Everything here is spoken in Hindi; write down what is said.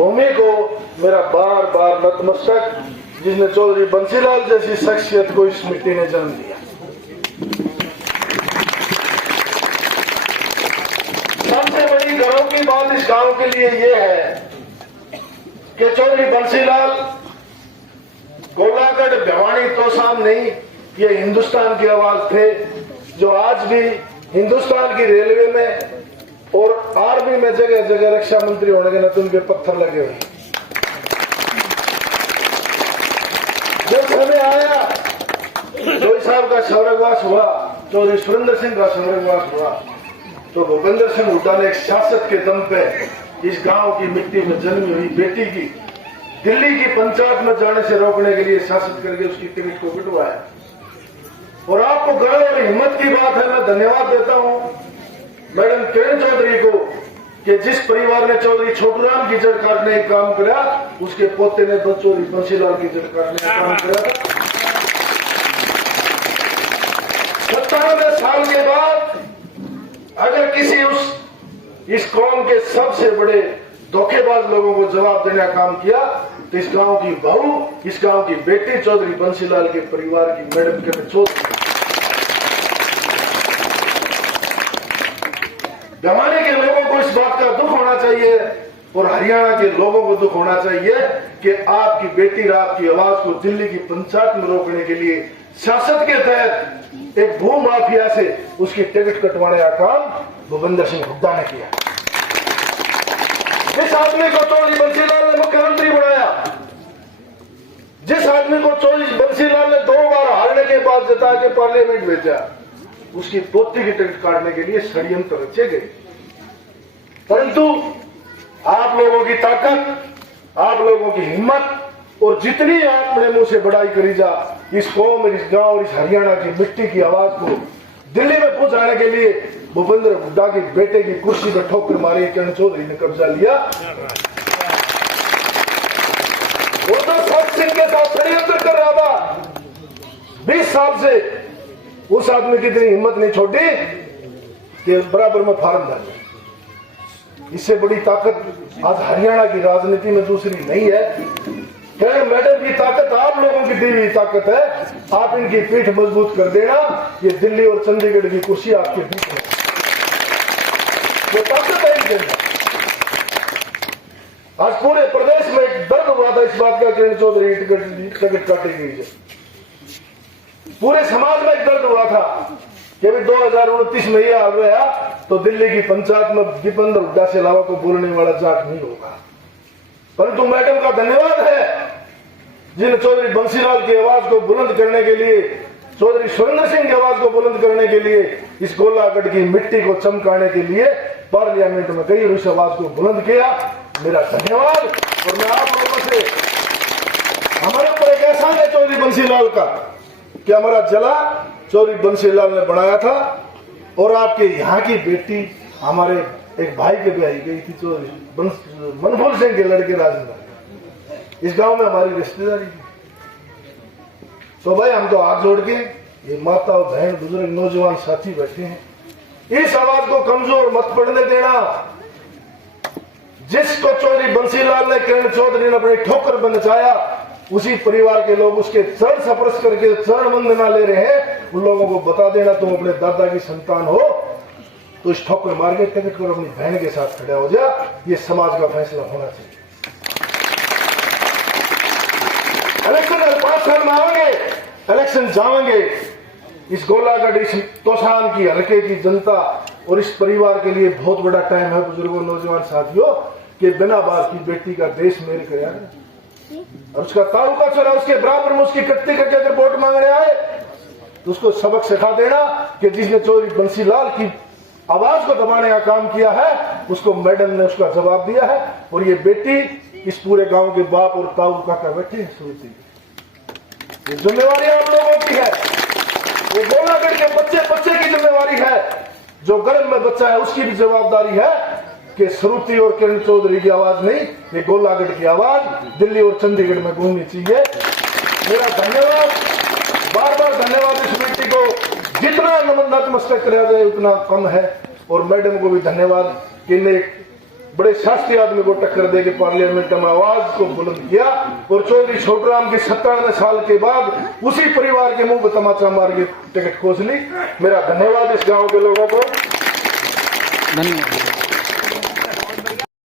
भूमि को मेरा बार बार नतमस्तक, जिसने चौधरी बंसीलाल जैसी शख्सियत को इस मिट्टी ने जन्म दिया। सबसे बड़ी गर्व की बात इस गांव के लिए यह है कि चौधरी बंसीलाल गोलागढ़ भिवानी तोशाम नहीं, ये हिंदुस्तान की आवाज थे, जो आज भी हिंदुस्तान की रेलवे में और आर्मी में जगह जगह रक्षा मंत्री होने के नाते उनके पत्थर लगे हुए। जब समय आया जोई साहब का स्वर्गवास हुआ, चौधरी सुरेंद्र सिंह का स्वर्गवास हुआ, तो भूपेंद्र सिंह हुड्डा ने एक शासक के दम पे इस गांव की मिट्टी में जन्मी हुई बेटी की दिल्ली की पंचायत में जाने से रोकने के लिए शासन करके उसकी टिकट को बिटवाया। और आपको गर्व और हिम्मत की बात है, मैं धन्यवाद देता हूं मैडम किरण चौधरी को कि जिस परिवार ने चौधरी छोटूराम की जड़ काटने का काम किया, उसके पोते ने तो चौधरी बंसीलाल की जड़ काटने का काम किया था। 97 साल के बाद अगर किसी इस कौम के सबसे बड़े धोखेबाज लोगों को जवाब देने का काम किया, तो इस गांव की बहू, इस गांव की बेटी चौधरी बंसीलाल के परिवार की मैडम किरण चौधरी। भिवानी के लोगों को इस बात का दुख होना चाहिए और हरियाणा के लोगों को दुख होना चाहिए कि आपकी बेटी रात की आवाज को दिल्ली की पंचायत में रोकने के लिए शासन के तहत एक भू माफिया से उसकी टिकट कटवाने का काम भूपेंद्र सिंह हुड्डा ने किया। जिस आदमी को चौधरी बंसीलाल ने मुख्यमंत्री बनाया, जिस आदमी को चौधरी बंसीलाल ने 2 बार हारने के बाद जिता के पार्लियामेंट भेजा, उसकी पोती की टिकट काटने के लिए षड्यंत्र रचे गए। परंतु आप लोगों की ताकत, आप लोगों की हिम्मत और जितनी आपने मुंह से बड़ाई करी जा, इस कौम, इस गांव, इस हरियाणा की मिट्टी की आवाज को दिल्ली में पहुंचाने के लिए भूपेंद्र हुड्डा के बेटे की कुर्सी पर ठोकर मारी किरण चौधरी ने कब्जा लिया। वो तो सच सिंह के साथ षड्यंत्र कर रहा था 20 साल से, उस आदमी की इतनी हिम्मत नहीं छोड़ी कि बराबर में फार्म डाल। इससे बड़ी ताकत आज हरियाणा की राजनीति में दूसरी नहीं है। किरण मैडम की ताकत आप लोगों की दी हुई ताकत है। आप इनकी पीठ मजबूत कर देना, ये दिल्ली और चंडीगढ़ की कुर्सी आपके बीच में, वो ताकत है इनके अंदर। आज पूरे प्रदेश में एक दर्द हुआ था इस बात का, किरण चौधरी टिकट काटी गई है। पूरे समाज में एक दर्द हुआ था कि अभी 2029 में यह आ गया तो दिल्ली की पंचायत में भूपेंद्र हुड्डा से अलावा को बोलने वाला जाट नहीं होगा। परंतु मैडम का धन्यवाद है जिन चौधरी बंसीलाल की आवाज को बुलंद करने के लिए, चौधरी सुरेंद्र सिंह की आवाज को बुलंद करने के लिए, इस गोलागढ़ की मिट्टी को चमकाने के लिए पार्लियामेंट में गई और इस आवाज को बुलंद किया। मेरा धन्यवाद। और मैं आप लोगों से, हमारे ऊपर एक एहसान है चौधरी बंसीलाल का कि हमारा जिला चौधरी बंसीलाल ने बनाया था। और आपके यहाँ की बेटी हमारे एक भाई के ब्याह गई थी, चौधरी मनफूल सिंह के लड़के राजेंद्र, इस गांव में हमारी रिश्तेदारी थी। तो भाई हम तो हाथ जोड़ के, ये माता और बहन, बुजुर्ग, नौजवान साथी बैठे हैं, इस आवाज को कमजोर मत पड़ने देना। जिसको चौधरी बंसीलाल ने, किरण चौधरी ने अपनी ठोकर में नचाया, उसी परिवार के लोग उसके चरण स्पर्श करके चरण वंदना ले रहे हैं। उन लोगों को बता देना, तुम अपने दादा की संतान हो तो इस ठोकर मार के टिकट कर अपनी बहन के साथ खड़ा हो जा। ये समाज का फैसला होना चाहिए। इलेक्शन 5 साल में आएंगे, इलेक्शन जाएंगे, इस गोलागढ़, इस तोशाम की हल्के की जनता और इस परिवार के लिए बहुत बड़ा टाइम है बुजुर्गों, नौजवान साथियों, कि बिना बात की बेटी का देश मेरे कया और उसका तालुका चला, उसके बराबर में उसकी कट्टी करके अगर वोट मांगने आए तो उसको सबक सिखा देना कि जिसने चौधरी बंसीलाल की आवाज को दबाने का काम किया है, उसको मैडम ने उसका जवाब दिया है। और ये बेटी इस पूरे गांव के बाप और ताऊ काका बैठे हैं, सोचती ये जिम्मेवारी आप लोगों की है। वो गोलागढ़ के बच्चे की जिम्मेवारी है, जो गर्भ में बच्चा है उसकी भी जवाबदारी है कि श्रुति और किरण चौधरी की आवाज नहीं, ये गोलागढ़ की आवाज दिल्ली और चंडीगढ़ में गूंजनी चाहिए। मेरा धन्यवाद, बार बार धन्यवाद। इस बेटी को जितना नतमस्तक किया जाए उतना कम है। और मैडम को भी धन्यवाद कि बड़े शास्त्रीय आदमी को टक्कर दे के पार्लियामेंट में आवाज को बुलंद किया और चौधरी छोटूराम की 97 साल के बाद उसी परिवार के मुंह पर तमाचा मार के टिकट खोज ली। मेरा धन्यवाद इस गांव के लोगों को। धन्यवाद।